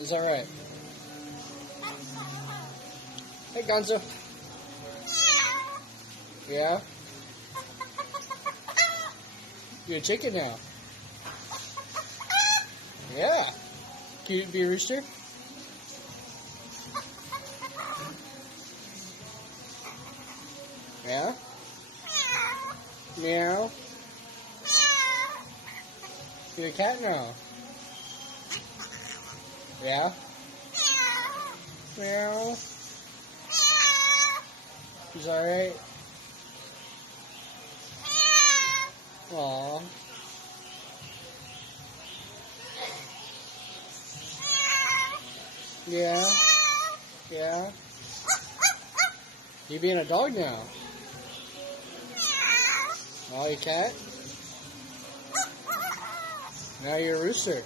Is that right? Hey, Gonzo. Yeah? You're a chicken now. Yeah. Can you be a rooster? Yeah? Meow. You're a cat now. Yeah? Meow. He's alright? Aww. Yeah? Yeah? You're being a dog now. Oh, you cat? Now you're a rooster.